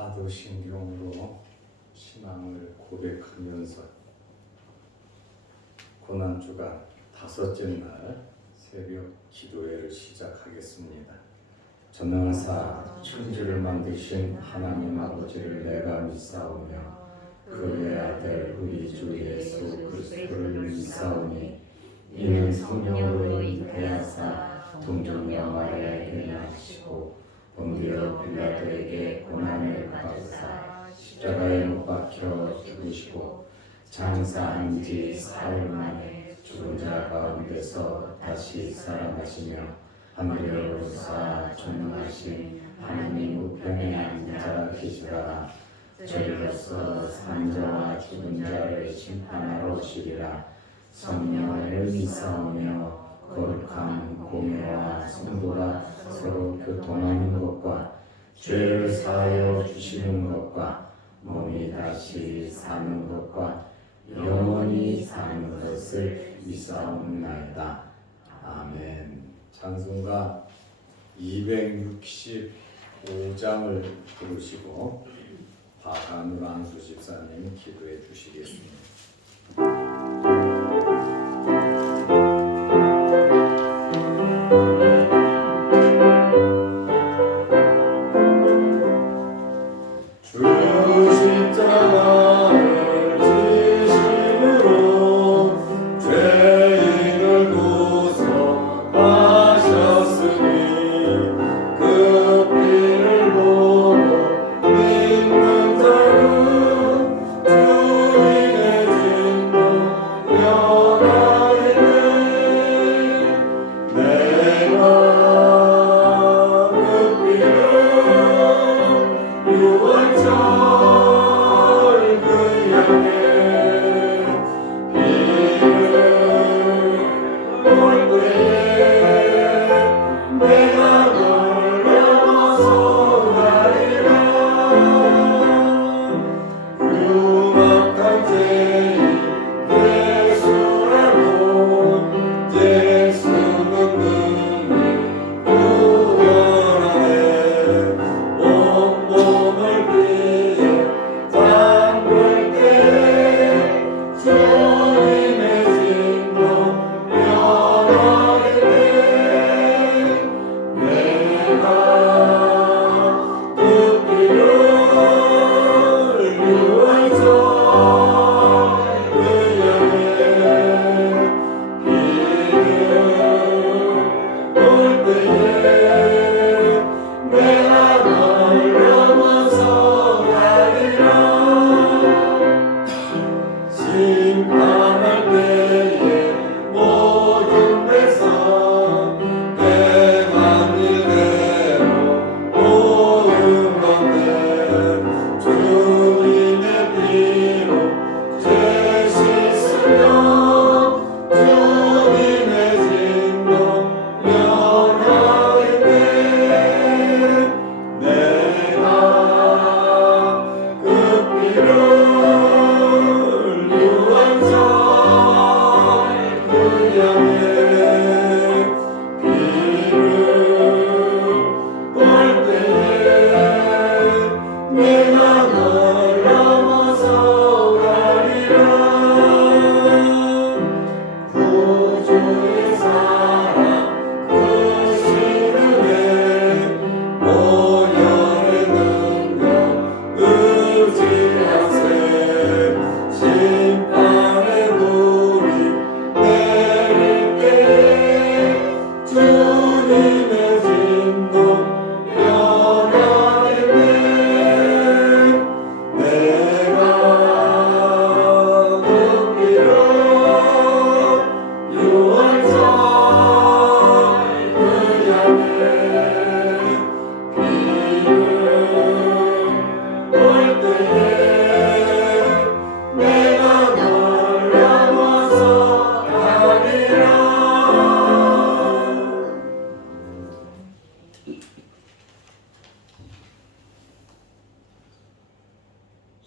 사도신경으로 신앙을 고백하면서 고난주간 다섯째 날 새벽 기도회를 시작하겠습니다. 전능하사 천지를 만드신 하나님 아버지를 내가 믿사오며 그의 아들 우리 주 예수 그리스도를 믿사오니 이는 성령으로 잉태하사 동정녀 마리아에게 나시고 본디오 빌라도에게 고난을 받으사 십자가에 못 박혀 죽으시고 장사한 지 사흘 만에 죽은 자 가운데서 다시 살아나시며 하늘에 오르사 전능하신 하나님 우편에 앉아 계시다가 저희로서 산 자와 죽은 자를 심판하러 오시리라. 성령을 믿사오며 거룩한 공예와 성도가 서로 교통하는 것과 죄를 사하여 주시는 것과 몸이 다시 사는 것과 영원히 사는 것을 믿사옵나이다. 아멘. 찬송가 265장을 부르시고 박한울 안수 집사님 기도해 주시겠습니다.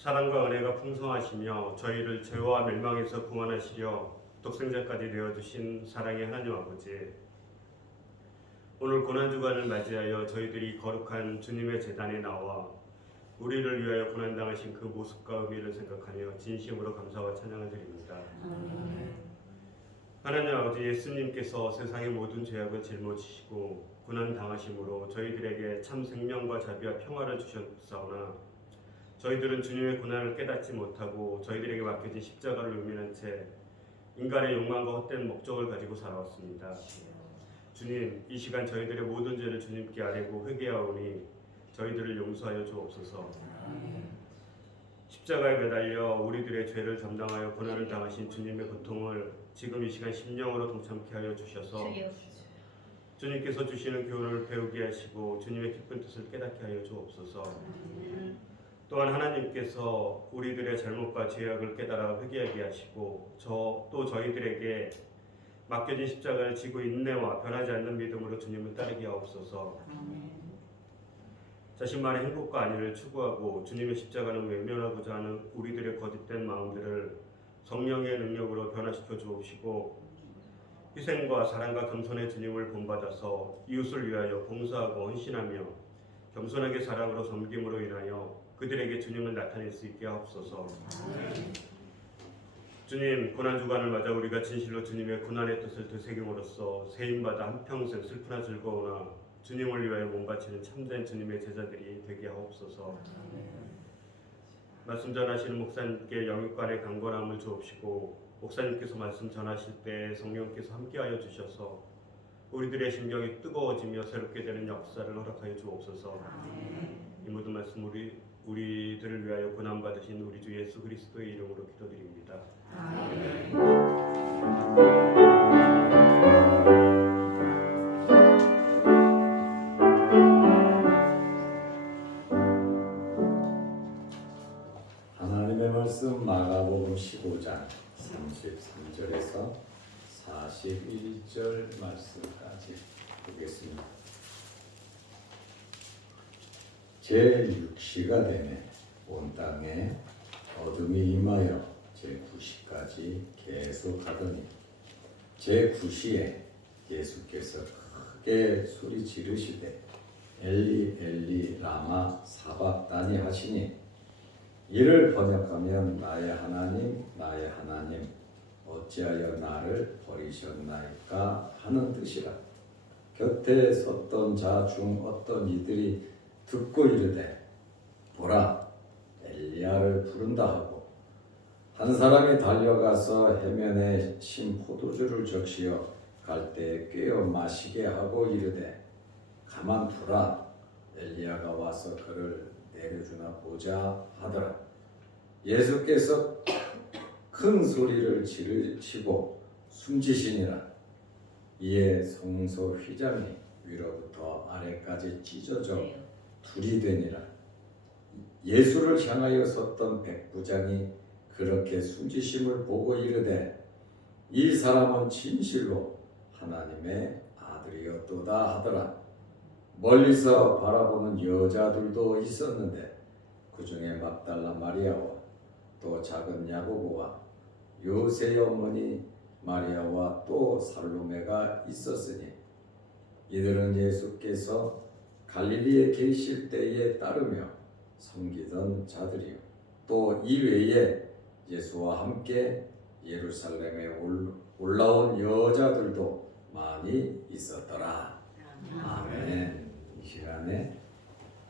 사랑과 은혜가 풍성하시며 저희를 죄와 멸망에서 구원하시려 독생자까지 되어주신 사랑의 하나님 아버지, 오늘 고난주간을 맞이하여 저희들이 거룩한 주님의 제단에 나와 우리를 위하여 고난당하신 그 모습과 의미를 생각하며 진심으로 감사와 찬양을 드립니다. 하나님 아버지, 예수님께서 세상의 모든 죄악을 짊어지시고 고난당하심으로 저희들에게 참 생명과 자비와 평화를 주셨사오나 저희들은 주님의 고난을 깨닫지 못하고 저희들에게 맡겨진 십자가를 의미한 채 인간의 욕망과 헛된 목적을 가지고 살아왔습니다. 주님, 이 시간 저희들의 모든 죄를 주님께 아뢰고 회개하오니 저희들을 용서하여 주옵소서. 십자가에 매달려 우리들의 죄를 담당하여 고난을 당하신 주님의 고통을 지금 이 시간 심령으로 동참케 하여 주셔서 주님께서 주시는 교훈을 배우게 하시고 주님의 기쁜 뜻을 깨닫게 하여 주옵소서. 또한 하나님께서 우리들의 잘못과 죄악을 깨달아 회개하게 하시고 또 저희들에게 맡겨진 십자가를 지고 인내와 변하지 않는 믿음으로 주님을 따르게 하옵소서. 자신만의 행복과 안위를 추구하고 주님의 십자가는 외면하고자 하는 우리들의 거짓된 마음들을 성령의 능력으로 변화시켜 주옵시고 희생과 사랑과 겸손의 주님을 본받아서 이웃을 위하여 봉사하고 헌신하며 겸손하게 사랑으로 섬김으로 인하여 그들에게 주님을 나타낼 수 있게 하옵소서. 주님, 고난주간을 맞아 우리가 진실로 주님의 고난의 뜻을 되새김으로써 세임받아 한평생 슬프나 즐거우나 주님을 위하여 몸바치는 참된 주님의 제자들이 되게 하옵소서. 말씀 전하시는 목사님께 영육간의 강건함을 주옵시고 목사님께서 말씀 전하실 때 성령께서 함께하여 주셔서 우리들의 심경이 뜨거워지며 새롭게 되는 역사를 허락하여 주옵소서. 이 모든 말씀 우리들을 위하여 고난받으신 우리 주 예수 그리스도의 이름으로 기도드립니다. 하나님의 말씀 마가복음 15장 33절에서 41절 말씀까지 보겠습니다. 제6시가 되매 온 땅에 어둠이 임하여 제9시까지 계속하더니 제9시에 예수께서 크게 소리 지르시되 엘리 엘리 라마 사박다니 하시니 이를 번역하면 나의 하나님 어찌하여 나를 버리셨나이까 하는 뜻이라. 곁에 섰던 자 중 어떤 이들이 듣고 이르되 보라 엘리야를 부른다 하고 한 사람이 달려가서 해면에 신 포도주를 적시어 갈대에 꿰어 마시게 하고 이르되 가만두라 엘리야가 와서 그를 내려주나 보자 하더라. 예수께서 큰 소리를 지르시고 숨지시니라. 이에 성소 휘장이 위로부터 아래까지 찢어져 둘이 되니라. 예수를 향하여 섰던 백부장이 그렇게 숨지심을 보고 이르되 이 사람은 진실로 하나님의 아들이었도다 하더라. 멀리서 바라보는 여자들도 있었는데 그 중에 막달라 마리아와 또 작은 야고보와 요새의 어머니 마리아와 또 살로메가 있었으니 이들은 예수께서 갈릴리에 계실 때에 따르며 섬기던 자들이요 또 이외에 예수와 함께 예루살렘에 올라온 여자들도 많이 있었더라. 아멘. 이 시간에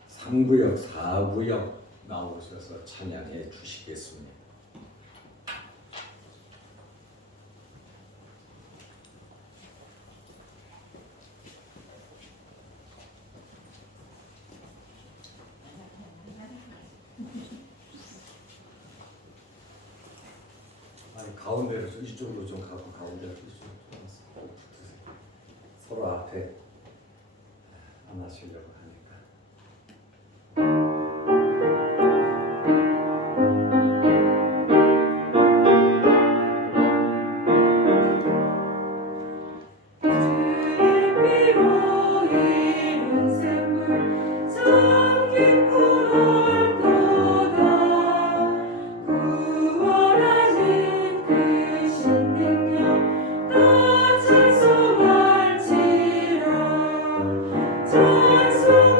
3구역 4구역 나오셔서 찬양해 주시겠습니다. 아니 가운데로 이쪽으로 좀 가고 가운데로 이쪽으로 좀 붙으세요. 서로 앞에 안 하시려고 하니까. 찬송할지라 찬송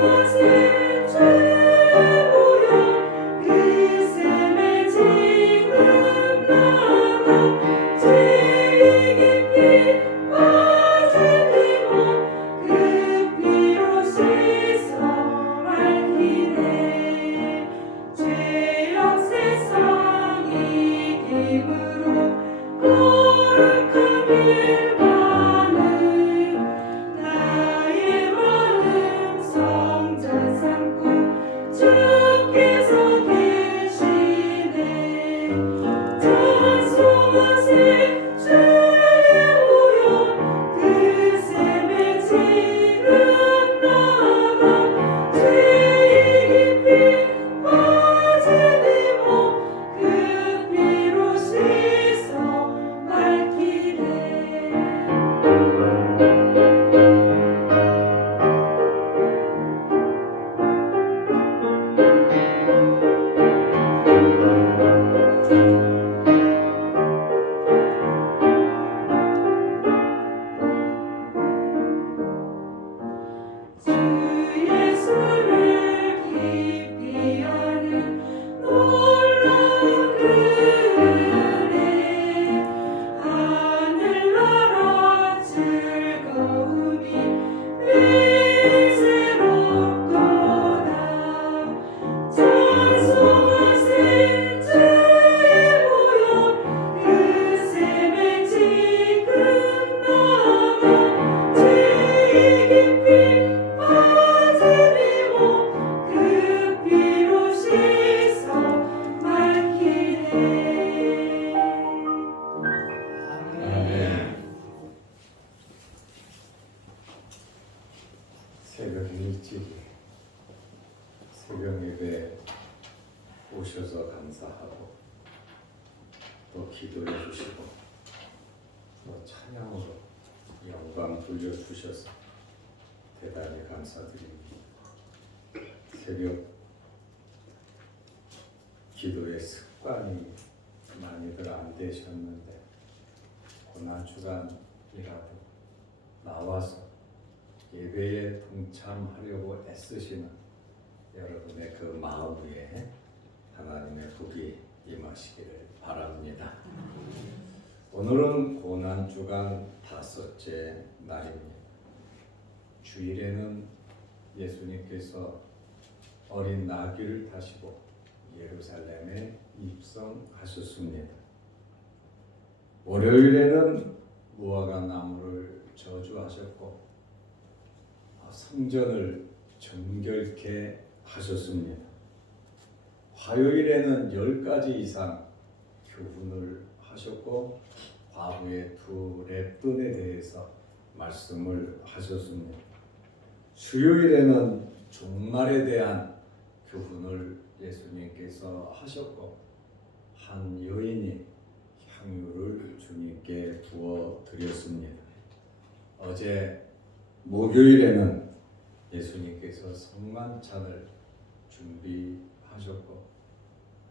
또 기도해 주시고 또 찬양으로 영광 돌려주셔서 대단히 감사드립니다. 새벽 기도의 습관이 많이들 안 되셨는데 고난주간이라도 나와서 예배에 동참하려고 애쓰시는 여러분의 그 마음 위에 하나님의 복이 임하시기를 바랍니다. 오늘은 고난주간 5째 날입니다. 주일에는 예수님께서 어린 나귀를 타시고 예루살렘에 입성하셨습니다. 월요일에는 무화과 나무를 저주하셨고 성전을 정결케 하셨습니다. 화요일에는 10가지 이상 교훈을 하셨고 과부의 2렙돈에 대해서 말씀을 하셨습니다. 수요일에는 종말에 대한 교훈을 예수님께서 하셨고 한 여인이 향유를 주님께 부어 드렸습니다. 어제 목요일에는 예수님께서 성만찬을 준비하셨고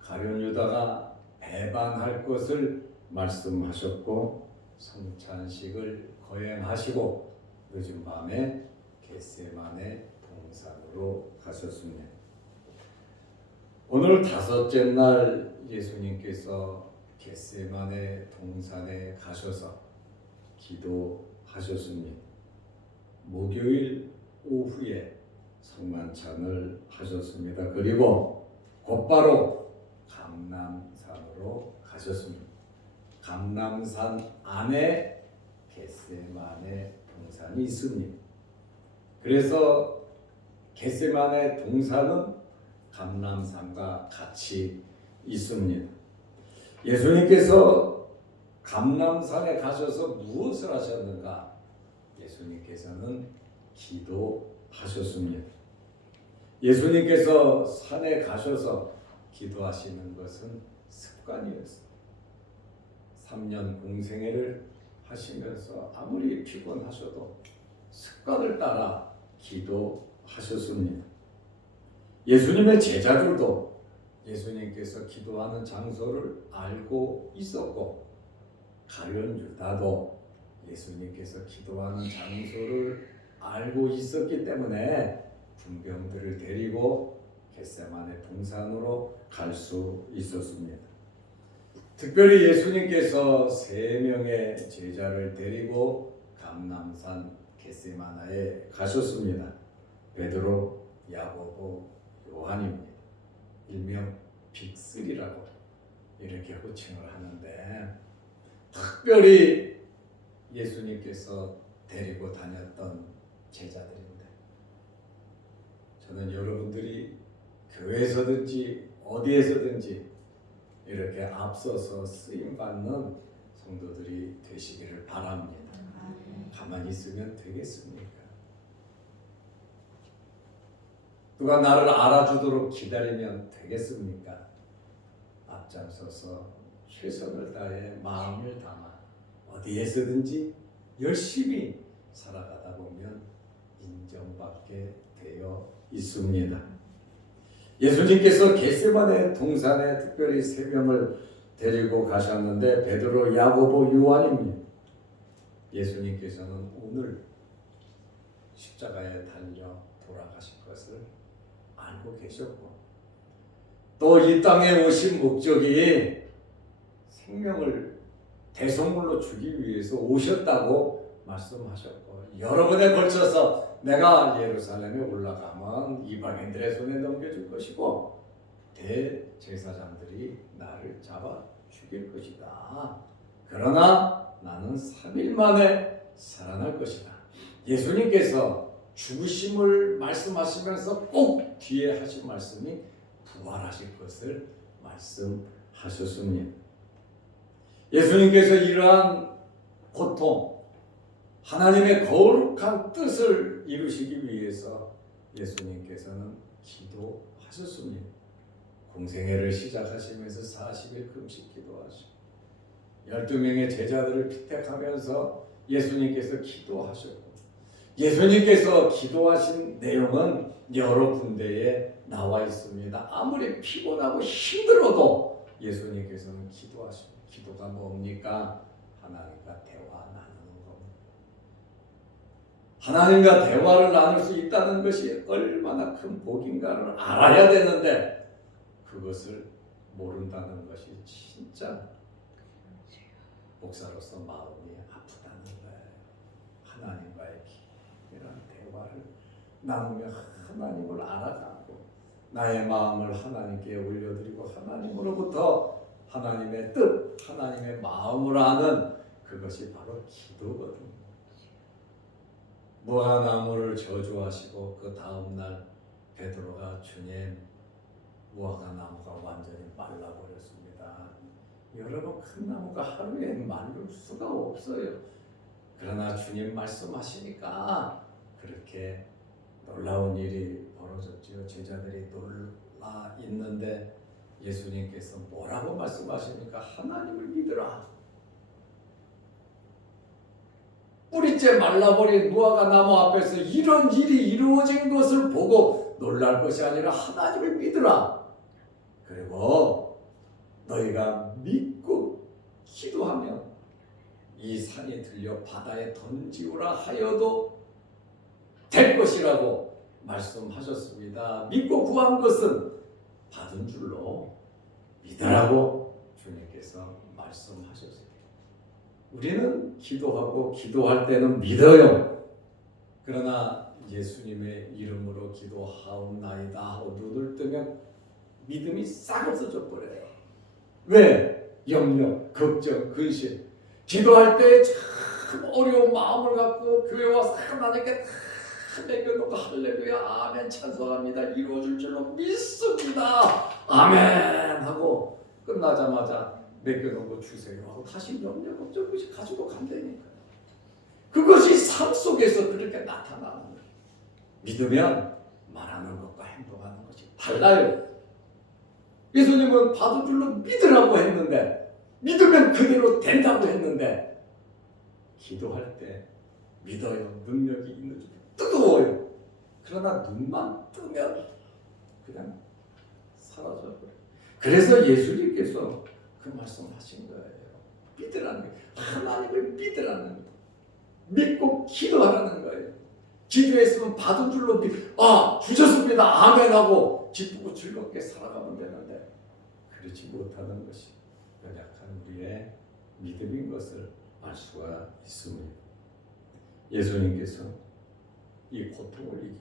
가룟 유다가 배반할 것을 말씀하셨고 성찬식을 거행하시고 늦은 밤에 겟세마네 동산으로 가셨습니다. 오늘 5째 날 예수님께서 겟세마네 동산에 가셔서 기도하셨습니다. 목요일 오후에 성만찬을 하셨습니다. 그리고 곧바로 감람산으로 가셨습니다. 감람산 안에 겟세마네 동산이 있습니다. 그래서 겟세마네 동산은 감람산과 같이 있습니다. 예수님께서 감람산에 가셔서 무엇을 하셨는가? 예수님께서는 기도하셨습니다. 예수님께서 산에 가셔서 기도하시는 것은 습관이었습니다. 3년 공생애를 하시면서 아무리 피곤하셔도 습관을 따라 기도하셨습니다. 예수님의 제자들도 예수님께서 기도하는 장소를 알고 있었고 가룟 유다도 예수님께서 기도하는 장소를 알고 있었기 때문에 군병들을 데리고 겟세마네 동산으로 갈 수 있었습니다. 특별히 예수님께서 3명의 제자를 데리고 감람산 겟세마네에 가셨습니다. 베드로, 야고보, 요한입니다. 일명 빅3라고 이렇게 호칭을 하는데 특별히 예수님께서 데리고 다녔던 제자들인데 저는 여러분들이 교회에서든지 어디에서든지 이렇게 앞서서 쓰임받는 성도들이 되시기를 바랍니다. 가만히 있으면 되겠습니까? 누가 나를 알아주도록 기다리면 되겠습니까? 앞장서서 최선을 다해 마음을 담아 어디에서든지 열심히 살아가다 보면 인정받게 되어 있습니다. 예수님께서 겟세마네 동산에 특별히 3명을 데리고 가셨는데 베드로, 야고보, 요한입니다. 예수님께서는 오늘 십자가에 달려 돌아가실 것을 알고 계셨고 또 이 땅에 오신 목적이 생명을 대속물로 주기 위해서 오셨다고 말씀하셨고 여러 번에 걸쳐서 내가 예루살렘에 올라가면 이방인들의 손에 넘겨줄 것이고 대제사장들이 나를 잡아 죽일 것이다. 그러나 나는 3일 만에 살아날 것이다. 예수님께서 죽으심을 말씀하시면서 꼭 뒤에 하신 말씀이 부활하실 것을 말씀하셨습니다. 예수님께서 이러한 고통, 하나님의 거룩한 뜻을 이루시기 위해서 예수님께서는 기도하셨습니다. 공생애를 시작하시면서 40일 금식 기도하시고 12명의 제자들을 피택하면서 예수님께서 기도하셨고, 예수님께서 기도하신 내용은 여러 군데에 나와 있습니다. 아무리 피곤하고 힘들어도 예수님께서는 기도하십니다. 기도가 뭡니까? 하나님과 대화 나누는 겁니다. 하나님과 대화를 나눌 수 있다는 것이 얼마나 큰 복인가를 알아야 되는데 그것을 모른다는 것이 진짜 목사로서 마음이 아프다는 거예요. 하나님과의 이런 대화를 나누며 하나님을 알아가고 나의 마음을 하나님께 올려드리고 하나님으로부터 하나님의 뜻, 하나님의 마음을 아는 그것이 바로 기도거든요. 무화과나무를 저주하시고 그 다음날 베드로가 주님, 무화과나무가 완전히 말라버렸습니다. 여러분, 큰 나무가 하루에 말릴 수가 없어요. 그러나 주님 말씀하시니까 그렇게 놀라운 일이 벌어졌지요. 제자들이 놀라 있는데 예수님께서 뭐라고 말씀하십니까? 하나님을 믿으라. 뿌리째 말라버린 무화과나무 앞에서 이런 일이 이루어진 것을 보고 놀랄 것이 아니라 하나님을 믿으라. 그리고 너희가 믿고 기도하면 이 산이 들려 바다에 던지우라 하여도 될 것이라고 말씀하셨습니다. 믿고 구한 것은 받은 줄로 믿으라고 주님께서 말씀하셨습니다. 우리는 기도하고 기도할 때는 믿어요. 그러나 예수님의 이름으로 기도하옵나이다 하고 눈을 뜨면 믿음이 싹 없어져 버려요. 왜? 염려, 걱정, 근심. 기도할 때 참 어려운 마음을 갖고 교회 와서 하나님께 다 맡겨놓고 할렐루야 아멘 찬송합니다. 이루어질 줄로 믿습니다. 아멘 하고 끝나자마자 맡겨놓은 거 주세요 하고 다시 염려, 걱정, 근심 가지고 간다니까요. 그것이 삶 속에서 그렇게 나타나는 거예요. 믿으면 말하는 것과 행동하는 것이 달라요. 예수님은 받은 줄로 믿으라고 했는데 믿으면 그대로 된다고 했는데 기도할 때 믿어요. 능력이 있는 줄 뜨거워요. 그러나 눈만 뜨면 그냥 사라져버려요. 그래서 예수님께서 그 말씀하신 거예요. 믿으라는 거예요. 하나님을 믿으라는 거예요. 믿고 기도하라는 거예요. 기도했으면 받은 줄로 주셨습니다. 아멘 하고 기쁘고 즐겁게 살아가면 되는데 그렇지 못하는 것이 연약한 우리의 믿음인 것을 알 수가 있습니다. 예수님께서 이 고통을 이기고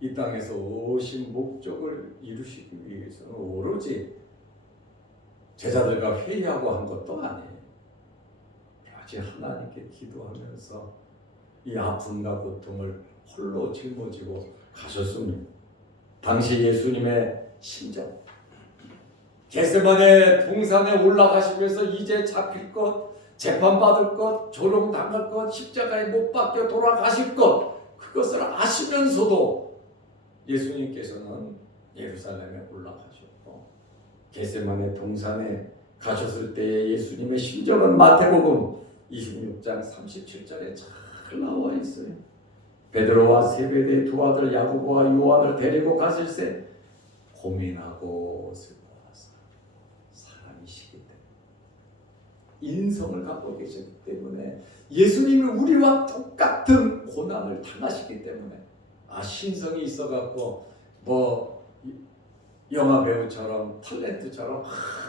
이 땅에서 오신 목적을 이루시기 위해서는 오로지 제자들과 회의하고 한 것도 아니에요. 오직 하나님께 기도하면서 이 아픔과 고통을 홀로 짊어지고 가셨습니다. 당시 예수님의 심정, 겟세마네 동산에 올라가시면서 이제 잡힐 것, 재판받을 것, 조롱당할 것, 십자가에 못 박혀 돌아가실 것, 그것을 아시면서도 예수님께서는 예루살렘에 올라가셨고 겟세마네 동산에 가셨을 때의 예수님의 심정은 마태복음 26장 37절에 잘 나와 있어요. 베드로와 세베대의 두 아들 야고보와 요한을 데리고 가실새 고민하고 슬퍼하사 사람이시기 때문에 인성을 갖고 계시기 때문에 예수님이 우리와 똑같은 고난을 당하시기 때문에 신성이 있어갖고 영화 배우처럼 탤런트처럼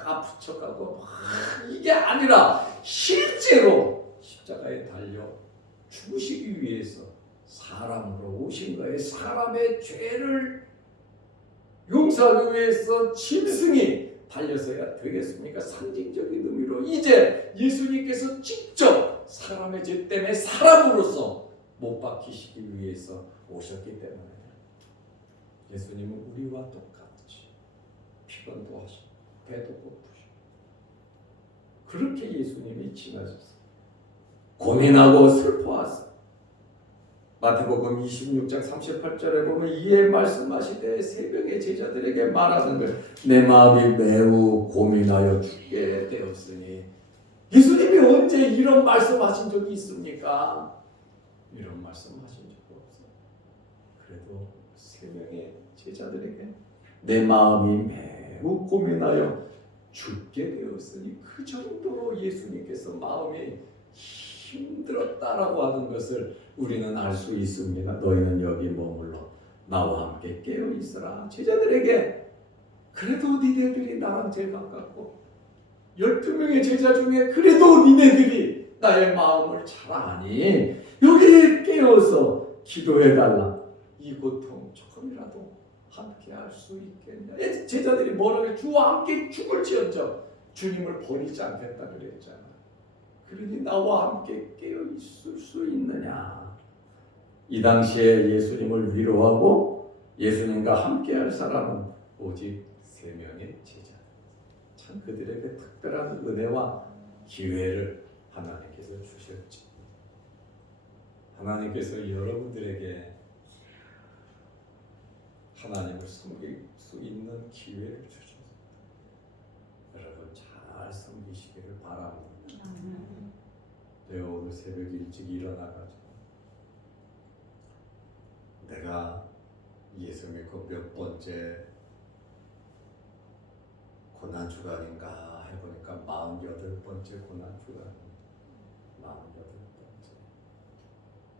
아픈 척하고 이게 아니라 실제로 십자가에 달려 죽으시기 위해서 사람으로 오신 거예요. 사람의 죄를 용서하기 위해서 짐승이 달려서야 되겠습니까? 상징적인 의미로 이제 예수님께서 직접 사람의 죄 때문에 사람으로서 못 박히시기 위해서 오셨기 때문에 예수님은 우리와 똑같이 피곤도 하시고 배도 고프시고 그렇게 예수님이 지나셨어요. 고민하고 슬퍼하세요. 마태복음 26장 38절에 보면 이에 말씀하시되 새벽에 제자들에게 말하는 걸 내 마음이 매우 고민하여 죽게 되었으니 예수님이 언제 이런 말씀하신 적이 있습니까? 이런 말씀하신 적이 없어요. 그래도 세 명의 제자들에게 내 마음이 매우 고민하여 죽게 되었으니 그 정도로 예수님께서 마음이 힘들었다라고 하는 것을 우리는 알 수 있습니다. 너희는 여기 머물러 나와 함께 깨어 있으라. 제자들에게 그래도 니네들이 나랑 제일 가깝고 12명의 제자 중에 그래도 니네들이 나의 마음을 잘 아니 여기 깨어서 기도해달라. 이 고통 조금이라도 함께 할 수 있겠냐. 제자들이 뭐라고 해? 주와 함께 죽을지언정 주님을 버리지 않겠다 그랬잖아. 그러니 나와 함께 깨어 있을 수 있느냐. 이 당시에 예수님을 위로하고 예수님과 함께할 사람은 오직 세 명의 제자. 참 그들에게 특별한 은혜와 기회를 하나님께서 주셨지. 하나님께서 여러분들에게 하나님을 섬길 수 있는 기회를 주셨습니다. 여러분 잘 섬기시기를 바랍니다. 내가 오늘 새벽 일찍 일어나가지고 내가 예수 믿고 몇 번째 고난주간인가 해보니까 48번째 고난주간입니다. 48번째.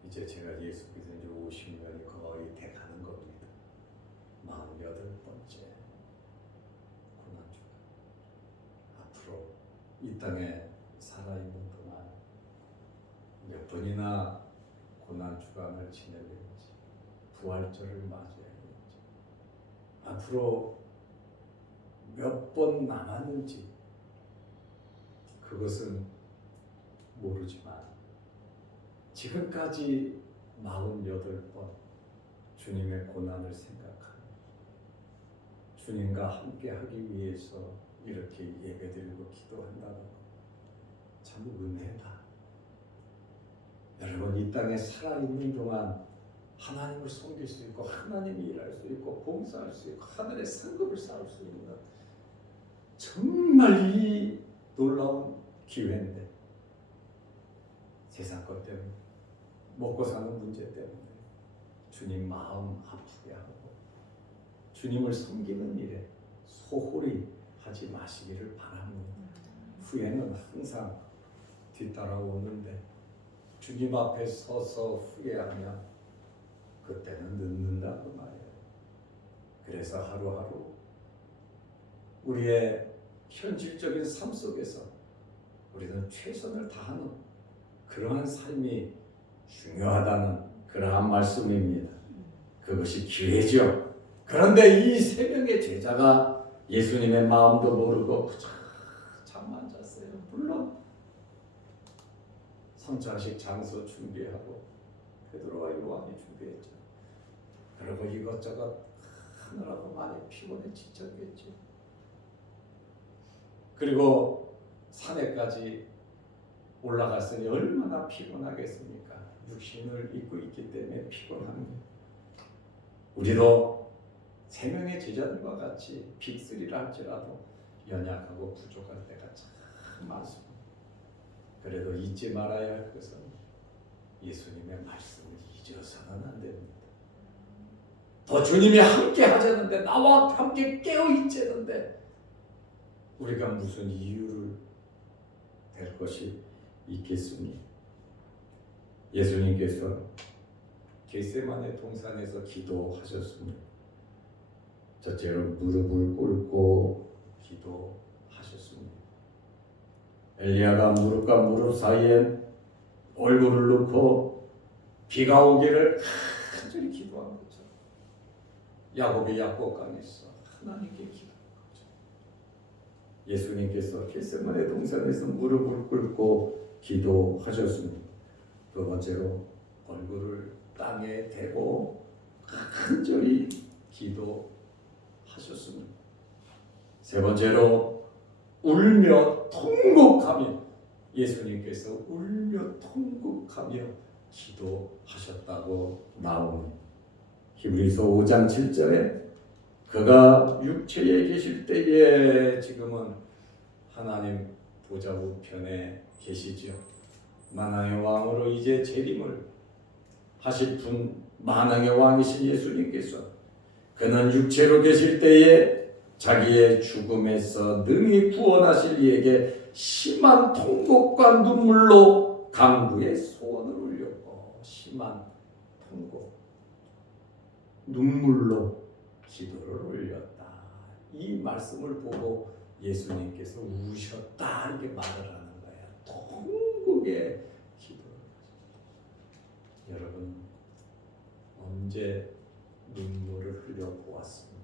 이제 제가 예수 믿은 지 50년이 거의 돼가는 겁니다. 48번째 고난주간. 앞으로 이 땅에 살아있는 동안 몇 번이나 고난주간을 지내려는지 부활절을 맞이해야겠지. 앞으로 몇 번 남았는지 그것은 모르지만 지금까지 48번 주님의 고난을 생각하며 주님과 함께하기 위해서 이렇게 예배드리고 기도한다는 참 은혜다. 여러분 이 땅에 살아있는 동안 하나님을 섬길 수 있고 하나님이 일할 수 있고 봉사할 수 있고 하늘의 상급을 쌓을 수 있는 정말 이 놀라운 기회인데 세상 것 때문에 먹고 사는 문제 때문에 주님 마음 아프게 하고 주님을 섬기는 일에 소홀히 하지 마시기를 바랍니다. 후회는 항상 뒤따라오는데 주님 앞에 서서 후회하면 그때는 늦는다고 말이에요. 그래서 하루하루 우리의 현실적인 삶 속에서 우리는 최선을 다하는 그러한 삶이 중요하다는 그러한 말씀입니다. 그것이 기회죠. 그런데 이 세 명의 제자가 예수님의 마음도 모르고 잠만 잤어요. 물론 성찬식 장소 준비하고 베드로와 요한이 준비했죠. 그리고 이것저것 하느라고 많이 피곤해 지쳤겠죠. 그리고 산에까지 올라갔으니 얼마나 피곤하겠습니까? 육신을 입고 있기 때문에 피곤합니다. 우리도 세 명의 제자들과 같이 빅3라 할지라도 연약하고 부족할 때가 참 많습니다. 그래도 잊지 말아야 할 것은 예수님의 말씀을 잊어서는 안 됩니다. 더 주님이 함께 하자는데 나와 함께 깨어 있자는데 우리가 무슨 이유를 댈 것이 있겠습니까? 예수님께서 겟세마네 동산에서 기도하셨습니다. 첫째로 무릎을 꿇고 기도하셨습니다. 엘리야가 무릎과 무릎 사이에 얼굴을 넣고 비가 오기를 간절히 기도한 거죠. 야곱이 약복강에서 하나님께 기도한 거죠. 예수님께서 겟세마네 동산에서 무릎을 꿇고 기도하셨습니다. 두 번째로 얼굴을 땅에 대고 간절히 기도하셨습니다. 세 번째로 울며 통곡하며 예수님께서 울며 통곡하며 기도하셨다고 나옵니다. 히브리서 5장 7절에 그가 육체에 계실 때에 지금은 하나님 보좌 우편에 계시지요. 만왕의 왕으로 이제 재림을 하실 분, 만왕의 왕이신 예수님께서 그는 육체로 계실 때에 자기의 죽음에서 능히 구원하실 이에게 심한 통곡과 눈물로 간구의 소원을 울렸고, 심한 통곡, 눈물로 기도를 올렸다. 이 말씀을 보고 예수님께서 우셨다 이렇게 말을 하는 거야. 통곡의 기도를. 여러분 언제 눈물을 흘려 보았습니까?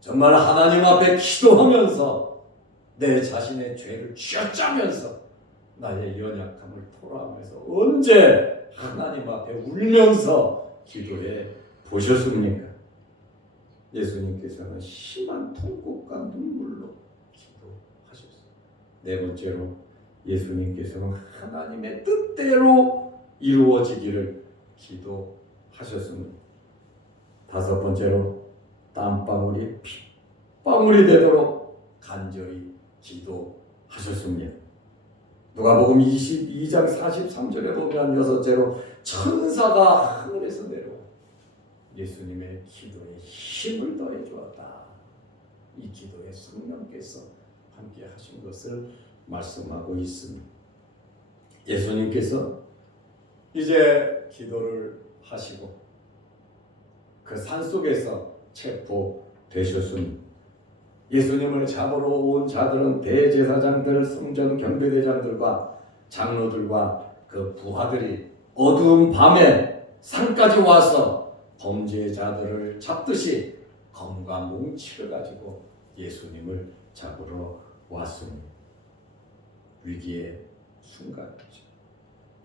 정말 하나님 앞에 기도하면서 내 자신의 죄를 쥐어짜면서 나의 연약함을 토로하면서 언제 하나님 앞에 울면서 기도해 보셨습니까? 예수님께서는 심한 통곡과 눈물로 기도하셨어요. 네 번째로 예수님께서는 하나님의 뜻대로 이루어지기를 기도하셨습니다. 다섯 번째로 땀방울이 핏방울이 되도록 간절히 기도하셨습니다. 누가복음 22장 43절에 보면 여섯째로 천사가 하늘에서 내려와 예수님의 기도에 힘을 더해 주었다. 이 기도에 성령께서 함께 하신 것을 말씀하고 있습니다. 예수님께서 이제 기도를 하시고 그 산속에서 체포되셨습니다. 예수님을 잡으러 온 자들은 대제사장들, 성전 경배대장들과 장로들과 그 부하들이 어두운 밤에 산까지 와서 범죄자들을 잡듯이 검과 뭉치를 가지고 예수님을 잡으러 왔습니다. 위기의 순간이죠.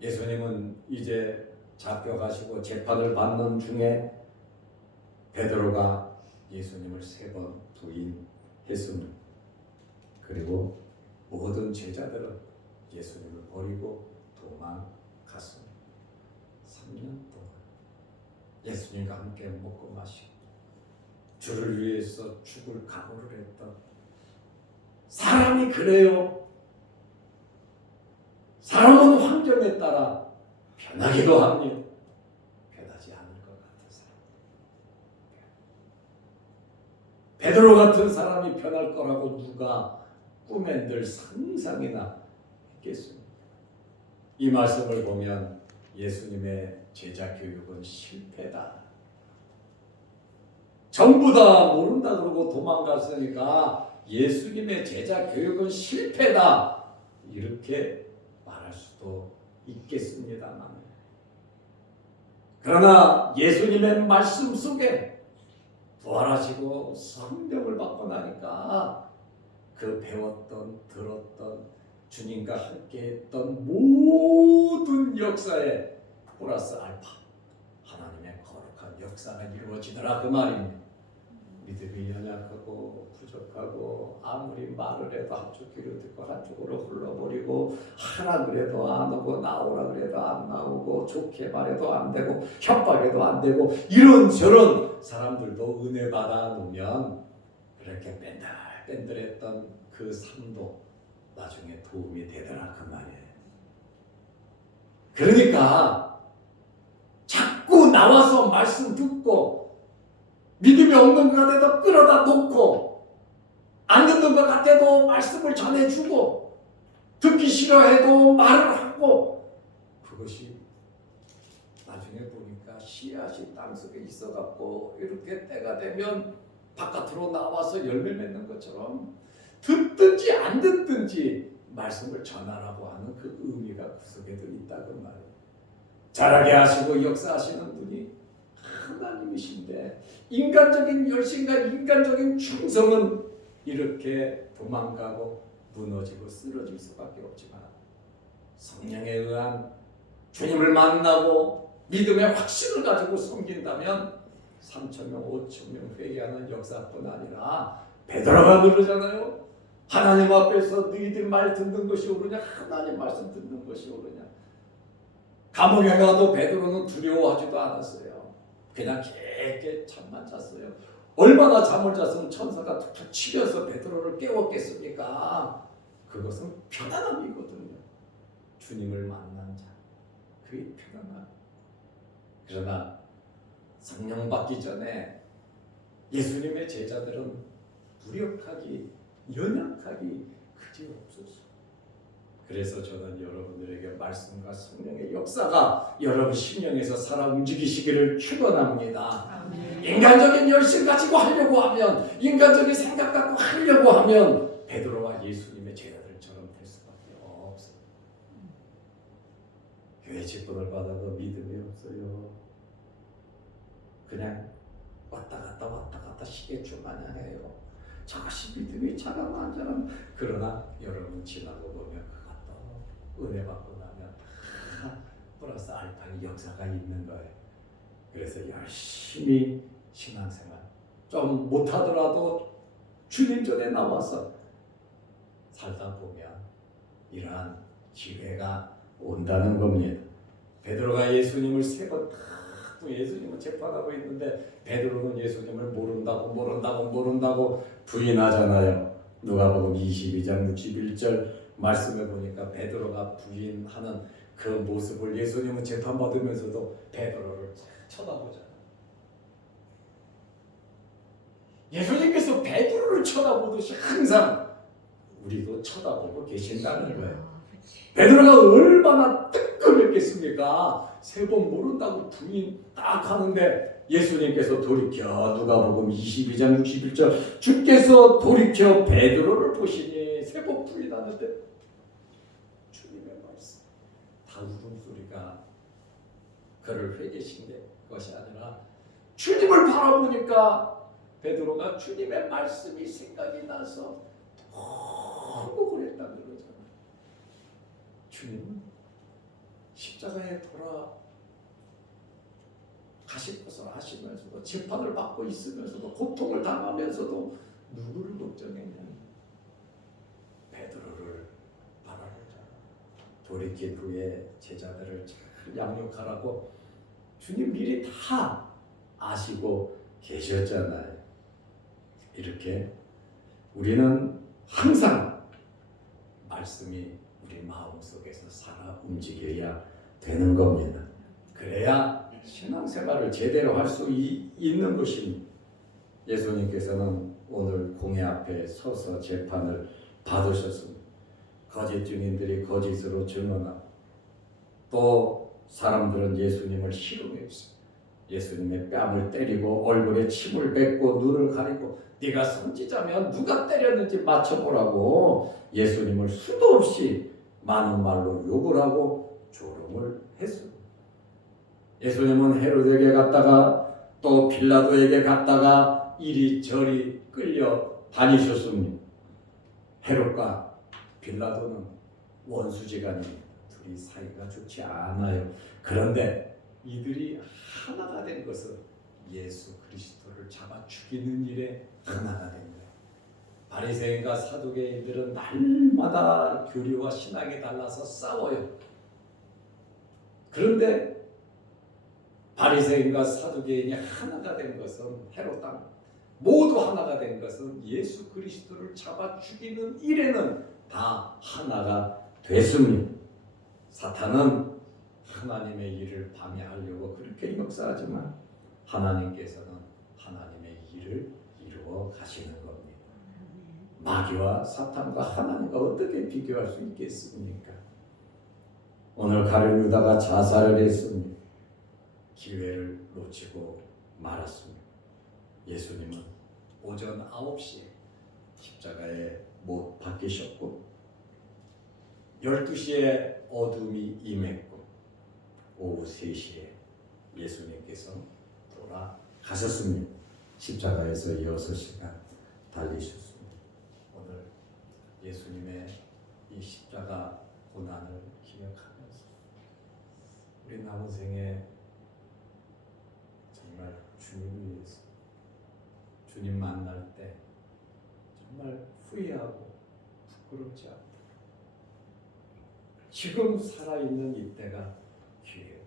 예수님은 이제 잡혀가시고 재판을 받는 중에 베드로가 예수님을 3번 부인했습니다. 그리고 모든 제자들은 예수님을 버리고 도망갔습니다. 3년 동안 예수님과 함께 먹고 마시고 주를 위해서 죽을 각오를 했던 사람이 그래요. 사람은 환경에 따라 변하기도 합니다. 변하지 않을 것 같은 사람. 베드로 같은 사람이 변할 거라고 누가 꿈엔들 상상이나 했겠습니까? 이 말씀을 보면 예수님의 제자 교육은 실패다. 전부 다 모른다 그러고 도망갔으니까 예수님의 제자 교육은 실패다. 이렇게 말할 수도 있겠습니다만, 그러나 예수님의 말씀 속에 부활하시고 성령을 받고 나니까 그 배웠던 들었던 주님과 함께했던 모든 역사에 플러스 알파 하나님의 거룩한 역사가 이루어지더라 그 말입니다. 믿음이 연약하고 부족하고 아무리 말을 해도 한쪽 귀로 듣고 한쪽으로 흘러버리고 하라 그래도 안 오고 나오라 그래도 안 나오고 좋게 말해도 안 되고 협박해도 안 되고 이런저런 사람들도 은혜 받아 놓으면 그렇게 뺀들뺀들했던 그 삶도 나중에 도움이 되더라 그 말이에요. 그러니까 자꾸 나와서 말씀 듣고 믿음이 없는 것 같아도 끌어다 놓고 안 듣는 것 같아도 말씀을 전해주고 듣기 싫어해도 말을 하고, 그것이 나중에 보니까 씨앗이 땅속에 있어갖고 이렇게 때가 되면 바깥으로 나와서 열매 맺는 것처럼 듣든지 안 듣든지 말씀을 전하라고 하는 그 의미가 구석에도 있다고 말이에요. 잘하게 하시고 역사하시는 분이 하나님이신데 인간적인 열심과 인간적인 충성은 이렇게 도망가고 무너지고 쓰러질 수밖에 없지만 성령에 의한 주님을 만나고 믿음의 확신을 가지고 섬긴다면 3,000명, 5,000명 회개하는 역사뿐 아니라 베드로가 그러잖아요. 하나님 앞에서 너희들 말 듣는 것이 옳으냐, 하나님 말씀 듣는 것이 옳으냐. 감옥에 가도 베드로는 두려워하지도 않았어요. 그냥 깊게 잠만 잤어요. 얼마나 잠을 잤으면 천사가 툭툭 치면서 베드로를 깨웠겠습니까? 그것은 편안함이거든요. 주님을 만난 자, 그게 편안함. 그러나 성령 받기 전에 예수님의 제자들은 무력하기, 연약하기 그지없었어. 그래서 저는 여러분들에게 말씀과 성령의 역사가 여러분 심령에서 살아 움직이시기를 축원합니다. 인간적인 열심 가지고 하려고 하면, 인간적인 생각 갖고 하려고 하면 베드로와 예수님의 제자들처럼 될 수밖에 없어요. 교회 직분을 받아도 믿음이 없어요. 그냥 왔다 갔다 시계추 마냥 해요. 저것이 믿음이 자라면 안 자라면. 그러나 여러분 지나고 보면 그것도 은혜 받고 나면 다 플러스 알파의 역사가 있는 거예요. 그래서 열심히 신앙생활 좀 못하더라도 주님 전에 나와서 살다 보면 이러한 기회가 온다는 겁니다. 베드로가 예수님을 세 번 또 예수님을 재판하고 있는데 베드로는 예수님을 모른다고 부인하잖아요. 누가복음 22장 61절 말씀에 보니까 베드로가 부인하는 그 모습을 예수님은 재판받으면서도 베드로를 쳐다보잖아요. 예수님께서 베드로를 쳐다보듯이 항상 우리도 쳐다보고 계신다는 거예요. 베드로가 얼마나 뜨끔했겠습니까? 세 번 모른다고 부인 딱 하는데 예수님께서 돌이켜 누가복음 22장 61절 주께서 돌이켜 베드로를 보시니 세 번 부인하는데 주님의 말씀 다 울음소리가 그를 회개신 것이 아니라 주님을 바라보니까 베드로가 주님의 말씀이 생각이 나서 너무 그랬다는 거잖아요. 주님은 십자가에 가실 것을 아시면서도 재판을 받고 있으면서도 고통을 당하면서도 누구를 걱정했냐면 베드로를 바라보자. 돌이킨 후에 제자들을 잘 양육하라고 주님 미리 다 아시고 계셨잖아요. 이렇게 우리는 항상 말씀이 우리 마음속에서 살아 움직여야 되는 겁니다. 그래야 신앙생활을 제대로 할 수 있는 것입니다. 예수님께서는 오늘 공회 앞에 서서 재판을 받으셨습니다. 거짓 증인들이 거짓으로 증언하고 또 사람들은 예수님을 실험했습니다. 예수님의 뺨을 때리고 얼굴에 침을 뱉고 눈을 가리고 네가 선지자면 누가 때렸는지 맞춰보라고 예수님을 수도 없이 많은 말로 욕을 하고 조롱을 했습니다. 예수님은 헤로데에게 갔다가 또 빌라도에게 갔다가 이리저리 끌려 다니셨습니다. 헤롯과 빌라도는 원수지간입니다. 둘이 사이가 좋지 않아요. 그런데 이들이 하나가 된 것은 예수 그리스도를 잡아 죽이는 일에 하나가 된 거예요. 바리새인과 사두개인들은 날마다 교리와 신학이 달라서 싸워요. 그런데 바리새인과 사두개인이 하나가 된 것은 헤롯 땅 모두 하나가 된 것은 예수 그리스도를 잡아 죽이는 일에는 다 하나가 됐습니다. 사탄은 하나님의 일을 방해하려고 그렇게 역사하지만 하나님께서는 하나님의 일을 이루어 가시는 겁니다. 마귀와 사탄과 하나님과 어떻게 비교할 수 있겠습니까? 오늘 가룟 유다가 자살을 했습니다. 기회를 놓치고 말았습니다. 예수님은 오전 9시에 십자가에 못 박히셨고 12시에 어둠이 임했고 오후 3시에 예수님께서 돌아가셨습니다. 십자가에서 6시간 달리셨습니다. 오늘 예수님의 이 십자가 고난을 기억하면서 우리 남은 생에 정말 주님을 위해서 주님 만날 때 정말 후회하고 부끄럽지 않다. 지금 살아있는 이때가 기회예요.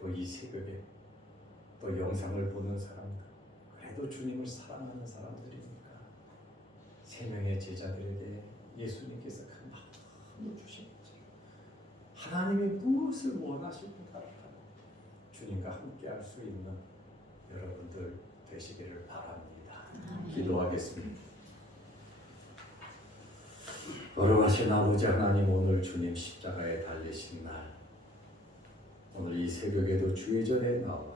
또 이 새벽에 또 영상을 보는 사람들 그래도 주님을 사랑하는 사람들이니까 세 명의 제자들에게 예수님께서 그 마음을 주신 거죠. 하나님이 무엇을 원하십니까? 주님과 함께할 수 있는 여러분들 되시기를 바랍니다. 기도하겠습니다. 거룩하신 아버지 하나님, 오늘 주님 십자가에 달리신 날, 오늘 이 새벽에도 주의 전에 나와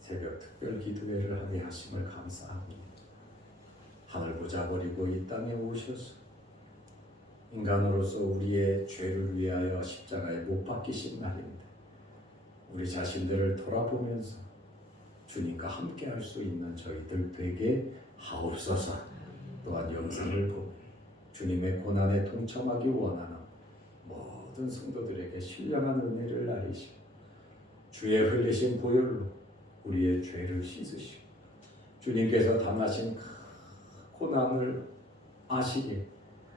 새벽 특별 기도회를 하게 하심을 감사합니다. 하늘 보자 버리고 이 땅에 오셔서 인간으로서 우리의 죄를 위하여 십자가에 못 박히신 날입니다. 우리 자신들을 돌아보면서 주님과 함께할 수 있는 저희들 되게 하옵소서. 또한 영상을 보며 주님의 고난에 동참하기 원하는 모든 성도들에게 신령한 은혜를 나리시고 주의 흘리신 보혈로 우리의 죄를 씻으시고 주님께서 당하신 큰 고난을 아시게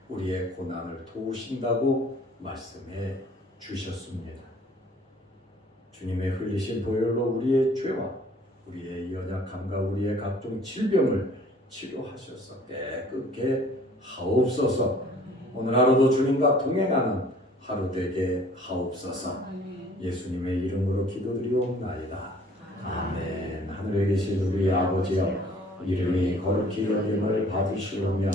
우리의 고난을 도우신다고 말씀해 주셨습니다. 주님의 흘리신 보혈로 우리의 죄와 우리의 연약함과 우리의 각종 질병을 치료하셔서 깨끗게 하옵소서. 오늘 하루도 주님과 동행하는 하루 되게 하옵소서. 예수님의 이름으로 기도드리옵나이다. 아멘. 하늘에 계신 우리 아버지여, 이름이 거룩히 여김을 받으시오며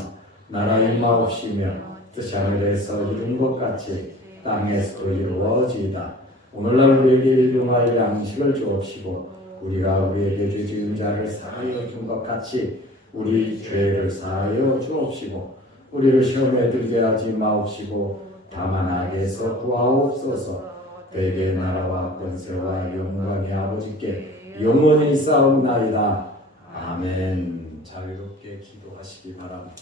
나라 임하옵시며 뜻이 하늘에서 이룬 것 같이 땅에서도 이루어지이다. 오늘날 우리에게 일용할 양식을 주옵시고 우리가 우리에게 죄 지은 자를 사하여 준 것 같이 우리 죄를 사하여 주옵시고 우리를 시험에 들게 하지 마옵시고 다만 악에서 구하옵소서. 대개 나라와 권세와 영광의 아버지께 영원히 있사옵나이다. 아멘. 자유롭게 기도하시기 바랍니다.